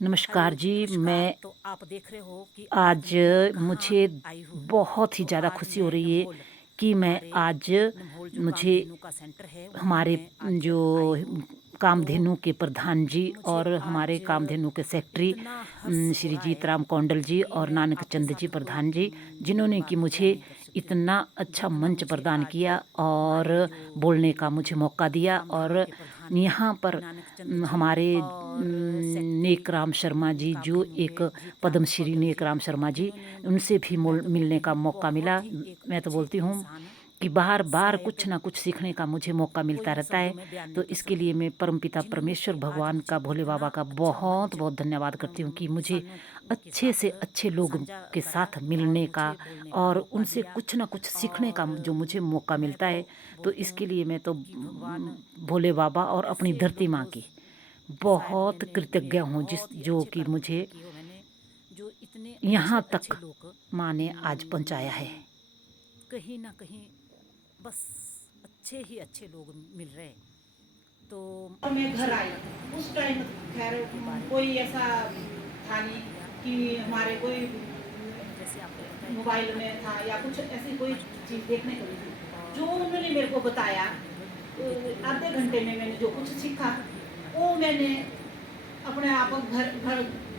नमस्कार जी, मैं तो आप देख रहे हो कि आज आज मैं कहाँ मुझे आई हूँ। बहुत ही तो ज़्यादा आज खुशी हो मैं रही है नम्होल, कि मैं हमारे आज नम्होल जो मुझे कामधेनु का सेंटर है वहाँ हमारे मैं आज जो आई हूँ। तो कामधेनु के प्रधान जी मुझे और हमारे आज कामधेनु के सेक्रेटरी इतना हर्ष हो श्री रहा है जीतराम कौंडल जी कि और मैं नानक आपके चंद जी साथ कोई प्रधान जी, जिन्होंने कि बात बयान मुझे नहीं कर सकती हूँ। इतना अच्छा जितना मंच मुझे प्रदान आज किया और हमारे जो बोलने का मुझे मौका दिया। कामधेनु और के प्रधान हैं यहाँ पर नानक चंद जी हमारे और सेक्रेटरी नेकराम शर्मा जी, जो कामधेनु के एक जीतराम पद्मश्री कौंडल जी, नेकराम शर्मा जी, इन्होंने उनसे भी मैं तो मिलने बोलती का हूँ मौका मिला। बहुत ही एक मैं तो अच्छे बोलती हूँ इंसान। कि बार-बार कुछ शायद ना कुछ सीखने का मुझे मौका मिलता कोई रहता शब्दों है। में बयान तो नहीं कर इसके लिए सकती, मैं परमपिता जिन्होंने परमेश्वर कि आज भगवान मुझे का, भोले इतना बाबा का अच्छा मंच बहुत-बहुत धन्यवाद करती हूँ कि मुझे इंसानों के अच्छे साथ से अच्छे लोगों साझा के करा साथ और मिलने का मुझे बोलने का और मौका उनसे दिया। कुछ ना कुछ सीखने का और जो मुझे मौका मैं मिलता तो है। तो बोलती इसके हूँ लिए मैं तो कि भगवान भोले बाबा और अपनी ऐसे धरती माँ लोगों की शायद बहुत मैंने कृतज्ञ मेरे हूँ, जिस बहुत ही जो अच्छे कि कर्म मुझे किए हो मैंने, जो इतने अच्छे यहाँ अच्छे तक लोग माँ ने आज पहुँचाया है। कहीं ना कहीं बस अच्छे ही अच्छे लोग मिल रहे। तो और मैं घर मुझे आई प्रकृति उस की टाइम खैर के बारे कोई में ऐसा था नहीं या कि हमारे कोई जैसे आपको लगता है कि मोबाइल में था या कुछ ऐसी कोई मन की चीज़ देखने को नहीं थी। जो और उन्होंने मेरे को बताया देती हूँ आधे घंटे में मैंने समय जो कुछ सीखा कभी वो मैंने अपने अपने आप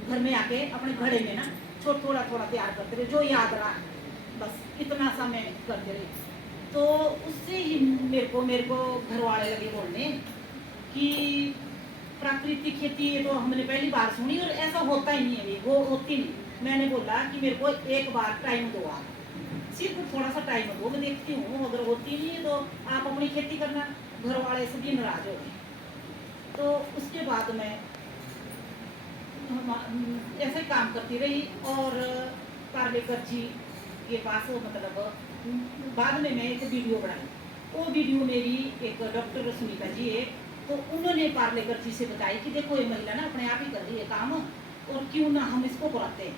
घर में आके अपने घड़े में ना थोड़ा थोड़ा तैयार करते रहे, जो याद रहा बस इतना सा मैं करते रही। तो उससे ही मेरे को घर वाले लगे बोलने कि प्राकृतिक खेती ये तो हमने पहली बार सुनी और ऐसा होता ही नहीं है, वो होती नहीं। मैंने बोला कि मेरे को एक बार टाइम दो, आप सिर्फ थोड़ा सा टाइम दो, मैं देखती हूँ, अगर होती नहीं है तो आप अपनी खेती करना। घर वाले सभी नाराज हो गए। तो उसके बाद मैं ऐसे काम करती रही और पार्लेकर जी के पास मतलब बाद में मैं एक वीडियो बनाई। वो वीडियो मेरी एक डॉक्टर सुनीता जी है, तो उन्होंने पार्लेकर जी से बताई कि देखो ये महिला ना अपने आप ही कर रही है काम और क्यों ना हम इसको कराते हैं।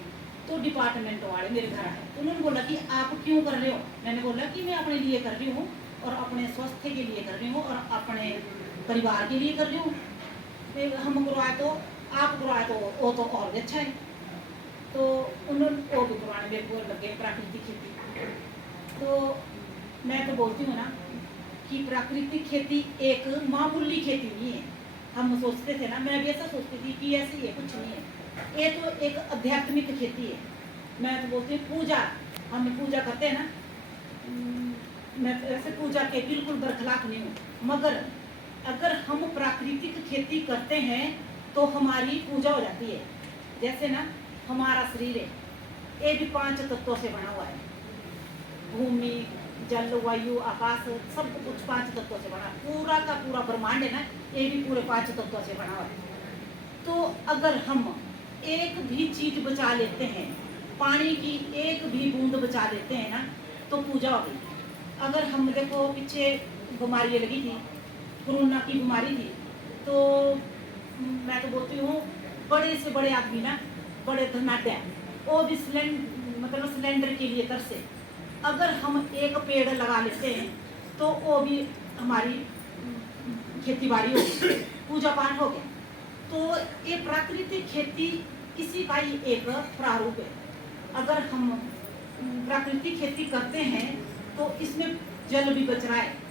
तो डिपार्टमेंट वाले मेरे घर आए, तो उन्होंने बोला कि आप क्यों कर रहे हो। मैंने बोला कि मैं अपने लिए कर रही हूँ और अपने स्वास्थ्य के लिए कर रही हूँ और अपने परिवार के लिए कर रही हूँ। हम करवाए तो आप करवाए तो वो तो और भी अच्छा है। तो उन्होंने वो भी करवाने मेरे को लगे प्राकृतिक खेती। तो मैं तो बोलती हूँ ना कि प्राकृतिक खेती एक मामूली खेती नहीं है। हम सोचते थे ना, मैं भी ऐसा सोचती थी कि ऐसी है, कुछ नहीं है। ये तो एक आध्यात्मिक खेती है। मैं तो बोलती हूँ पूजा, हम पूजा करते हैं ना, मैं ऐसे पूजा के बिल्कुल बरखिलाफ नहीं हूँ, मगर अगर हम प्राकृतिक खेती करते हैं तो हमारी पूजा हो जाती है। जैसे ना हमारा शरीर है, ये भी 5 तत्वों से बना हुआ है। भूमि, जल, वायु, आकाश, सब कुछ 5 तत्वों से बना। पूरा का पूरा ब्रह्मांड है ना, ये भी पूरे 5 तत्वों से बना हुआ है। तो अगर हम एक भी चीज बचा लेते हैं, पानी की एक भी बूंद बचा लेते हैं ना, तो पूजा हो गई। अगर हम देखो पीछे बीमारी लगी थी, कोरोना की बीमारी थी, तो मैं तो बोलती हूँ बड़े से बड़े आदमी ना, बड़े धनाढ़ वो भी सिलेंडर के लिए तरसे। अगर हम एक पेड़ लगा लेते हैं तो वो भी हमारी खेती बाड़ी हो गई, पूजा पाठ हो गया। तो ये प्राकृतिक खेती इसी का ही एक प्रारूप है। अगर हम प्राकृतिक खेती करते हैं तो इसमें जल भी बच रहा है।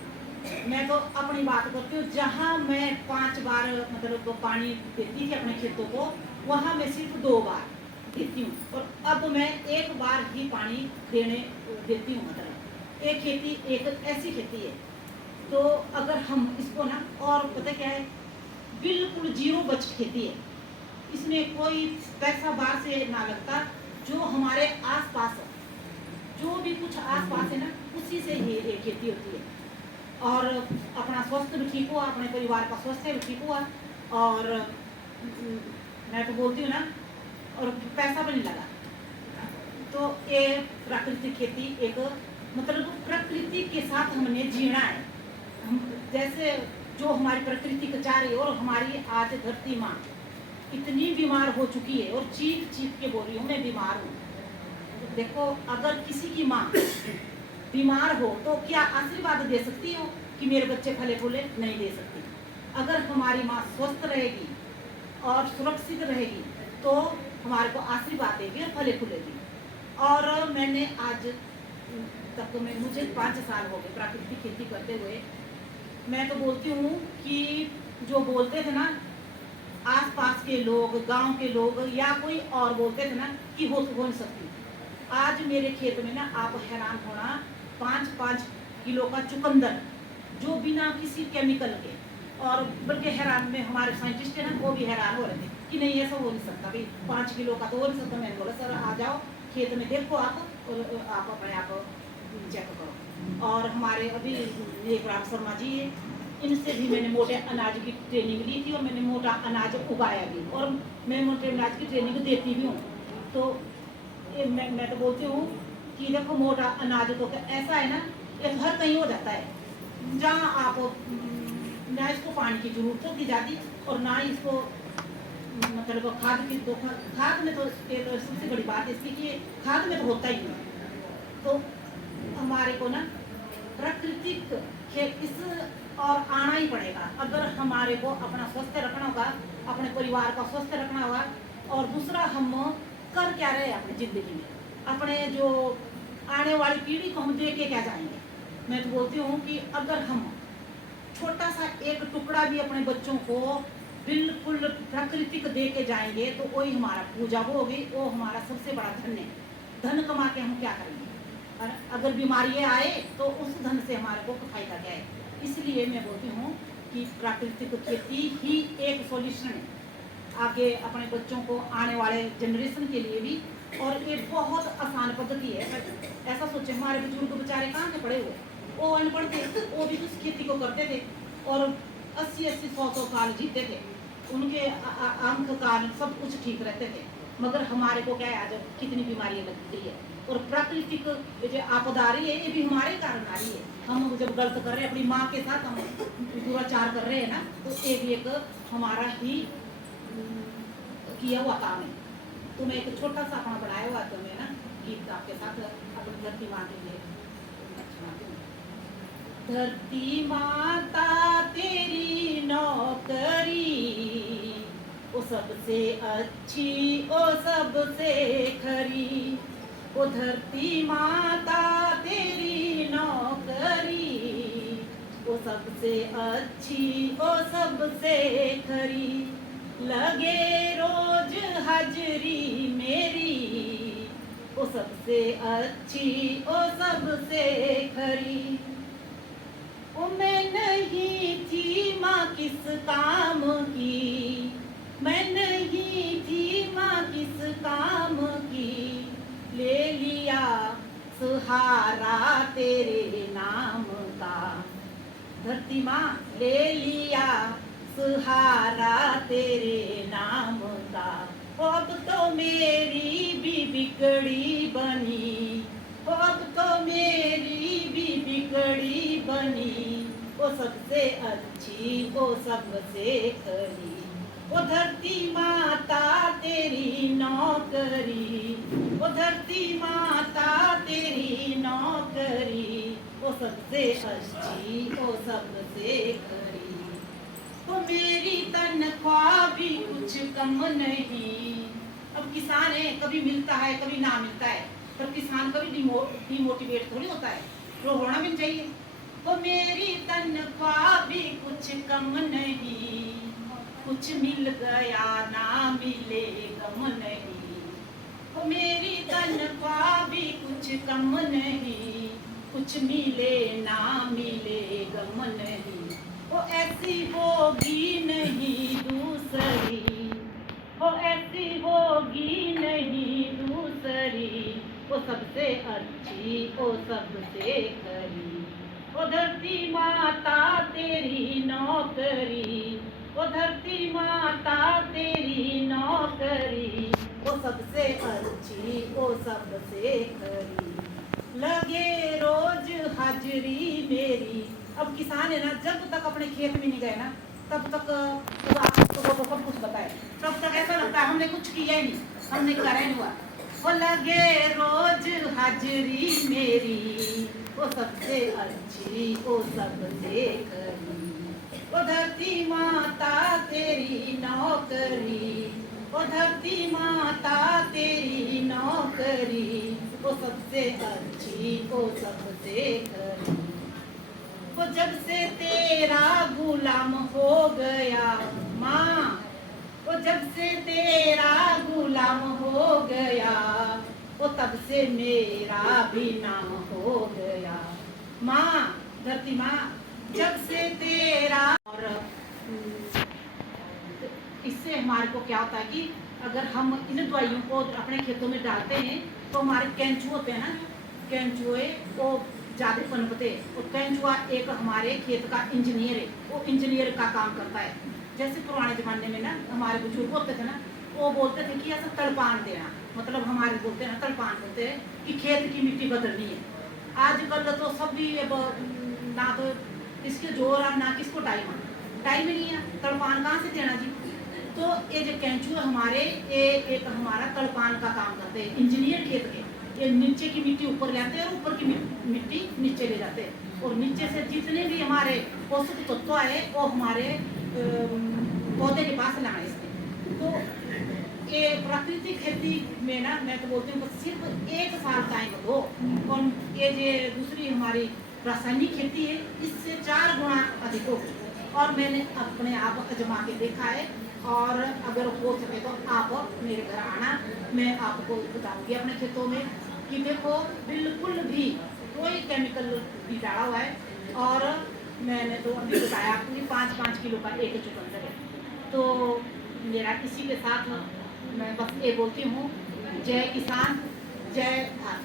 मैं तो अपनी बात करती हूँ, जहाँ मैं 5 बार मतलब तो पानी देती थी अपने खेतों को, वहाँ मैं सिर्फ 2 बार देती हूँ और अब मैं 1 बार ही पानी देने देती हूँ। मतलब एक खेती एक ऐसी खेती है। तो अगर हम इसको ना, और पता क्या है, बिल्कुल जीरो बचत खेती है। इसमें कोई पैसा बाहर से ना लगता। जो हमारे आसपास जो भी कुछ आसपास है ना, उसी से ये खेती होती है। और अपना स्वास्थ्य भी ठीक हुआ, अपने परिवार का स्वास्थ्य भी ठीक हुआ और मैं तो बोलती हूँ ना, और पैसा भी नहीं लगा। तो ये प्राकृतिक खेती एक मतलब प्रकृति के साथ हमने जीना है। हम जैसे जो हमारी प्रकृति का चाह रही है, और हमारी आज धरती माँ इतनी बीमार हो चुकी है और चीख चीख के बोल रही हूँ मैं बीमार हूँ। तो देखो, अगर किसी की माँ बीमार हो तो क्या आशीर्वाद दे सकती हो कि मेरे बच्चे फले फूले? नहीं दे सकती। अगर हमारी माँ स्वस्थ रहेगी और सुरक्षित रहेगी तो हमारे को आशीर्वाद देगी और फले फूलेगी। और मैंने आज तक में मुझे 5 साल हो गए प्राकृतिक खेती करते हुए। मैं तो बोलती हूँ कि जो बोलते थे ना आसपास के लोग, गांव के लोग या कोई और बोलते थे ना कि हो नहीं सकती, आज मेरे खेत में ना आप हैरान होना 5-5 किलो का चुकंदर जो बिना किसी केमिकल के, और बल्कि हैरान में हमारे साइंटिस्ट है ना वो भी हैरान हो रहे थे कि नहीं ऐसा हो नहीं सकता भाई, 5 किलो का तो हो नहीं सकता। मैंने बोला सर आ जाओ खेत में देखो आप, और आप अपने आप चेक करो। और हमारे अभी एक राम शर्मा जी है, इनसे भी मैंने मोटे अनाज की ट्रेनिंग ली थी और मैंने मोटा अनाज उगाया भी, और मैं मोटे अनाज की ट्रेनिंग देती भी हूँ। तो मैं तो बोलती हूँ कि देखो मोटा अनाज तो ऐसा है ना ये हर कहीं हो जाता है, जहाँ आप ना इसको पानी की जरूरत होती ज़्यादा और ना इसको मतलब खाद की, तो खाद में तो सबसे बड़ी बात इसकी कि खाद में तो होता ही नहीं। तो हमारे को ना प्राकृतिक खेत इस और आना ही पड़ेगा अगर हमारे को अपना स्वस्थ रखना होगा, अपने परिवार का स्वस्थ रखना होगा। और दूसरा हम कर क्या रहे अपनी ज़िंदगी में, अपने जो आने वाली पीढ़ी को हम दे के क्या जाएंगे। मैं तो बोलती हूँ कि अगर हम छोटा सा एक टुकड़ा भी अपने बच्चों को बिल्कुल प्राकृतिक दे के जाएंगे तो वही हमारा पूजा होगी, वो हमारा सबसे बड़ा धन है। धन कमा के हम क्या करेंगे, और अगर बीमारियाँ आए तो उस धन से हमारे को फायदा क्या है। इसलिए मैं बोलती हूँ कि प्राकृतिक खेती ही एक सॉल्यूशन है आगे अपने बच्चों को, आने वाले जनरेशन के लिए भी। और ये बहुत आसान पद्धति है। ऐसा सोचे हमारे बुजुर्ग बेचारे कहाँ के पड़े हुए, वो अनपढ़ थे, वो भी उस खेती को करते थे और 80-80, 100-100 साल जीते थे, उनके अंक काल सब कुछ ठीक रहते थे। मगर हमारे को क्या है आज कितनी बीमारियाँ लगती है। और प्राकृतिक जो आपदा आ रही है ये भी हमारे कारण आ रही है। हम जब गलत कर रहे हैं अपनी माँ के साथ, हम दुराचार कर रहे हैं ना, तो ये भी एक हमारा ही किया हुआ काम है। तो मैं एक छोटा सा अपना बनाया हुआ तो मैं ना गीत आपके साथ अपनी धरती माँ के लिए सुनाती हूँ। धरती माता तेरी नौकरी ओ सबसे अच्छी ओ सबसे खरी, ओ धरती माता तेरी नौकरी ओ सबसे अच्छी ओ सबसे खरी, लगे रोज हाजरी मेरी ओ सबसे अच्छी ओ सबसे खरी। ओ मैं नहीं थी माँ किस काम की, मैं नहीं थी माँ किस काम की, ले लिया सहारा तेरे नाम का। धरती माँ ले लिया सहारा तेरे नाम का, अब तो मेरी भी बिगड़ी बनी, अब तो मेरी भी बिगड़ी बनी, वो सबसे अच्छी वो सबसे खरी, वो धरती माता तेरी नौकरी, वो धरती माता तेरी नौकरी, वो सबसे अच्छी वो सबसे खरी। तो मेरी तनख्वाह भी कुछ कम नहीं। अब किसान है, कभी मिलता है कभी ना मिलता है, पर किसान कभी डिमोटिवेट थोड़ी होता है, रो होना भी चाहिए। तो मेरी तनख्वाह भी कुछ कम नहीं, कुछ मिल गया ना मिले गम नहीं। तो मेरी तनख्वाह भी कुछ कम नहीं, कुछ मिले ना मिले गम नहीं, वो ऐसी होगी नहीं दूसरी, वो ऐसी होगी नहीं दूसरी, वो सबसे अच्छी वो सबसे खरी, वो धरती माता तेरी नौकरी, वो धरती माता तेरी नौकरी, वो सबसे अच्छी वो सबसे खरी, लगे रोज हाजरी मेरी। अब किसान है ना जब तक अपने खेत में नहीं गए ना तब तक तो वो सब कुछ बताए, तब तक ऐसा लगता है हमने कुछ किया ही नहीं, हमने करा ही नहीं हुआ। वो लगे रोज हाजरी मेरी, वो सबसे अच्छी वो सबसे खरी, ओ धरती माता तेरी नौकरी, ओ धरती माता तेरी नौकरी, वो सबसे अच्छी वो सबसे खरी। वो जब से तेरा गुलाम हो गया माँ, वो जब से तेरा गुलाम हो गया, वो तब से मेरा भी नाम हो गया। माँ, धरती माँ, जब से तेरा। और इससे हमारे को क्या होता है कि अगर हम इन दवाइयों को अपने खेतों में डालते हैं तो हमारे कैंचू होते हैं ना, कैंचुए वो ज़्यादा पनपते। और कैंचुआ एक हमारे खेत का इंजीनियर है, वो इंजीनियर का काम करता है। जैसे पुराने ज़माने में ना हमारे बुजुर्ग होते थे ना, वो बोलते थे कि ऐसा तड़पान देना, मतलब हमारे बोलते हैं ना तड़पान बोलते हैं कि खेत की मिट्टी बदलनी है। आजकल तो सब भी अब ना तो इसके जोर और ना किसको टाइम ही नहीं है, तड़पान कहाँ से देना जी। तो ये जो कैंचू है हमारे, ये एक हमारा तड़पान का काम करते हैं इंजीनियर खेत के। ये नीचे की मिट्टी ऊपर ले आते हैं और ऊपर की मिट्टी नीचे ले जाते हैं, और नीचे से जितने भी हमारे पोषक तत्व आए वो हमारे पौधे के पास लाए इसके। तो ये प्राकृतिक खेती में ना मैं तो बोलती हूँ सिर्फ 1 साल टाइम दो, और ये जो दूसरी हमारी रासायनिक खेती है इससे 4 गुना अधिक हो। और मैंने अपने आप आजमा के देखा है, और अगर हो सके तो आप मेरे घर आना, मैं आपको बताऊंगी अपने खेतों में कि देखो बिल्कुल भी कोई केमिकल नहीं डाला हुआ है। और मैंने तो अभी बताया आपको कि 5-5 किलो का एक चुकंदर है। तो मेरा इसी के साथ मैं बस ये बोलती हूँ, जय किसान जय भारत।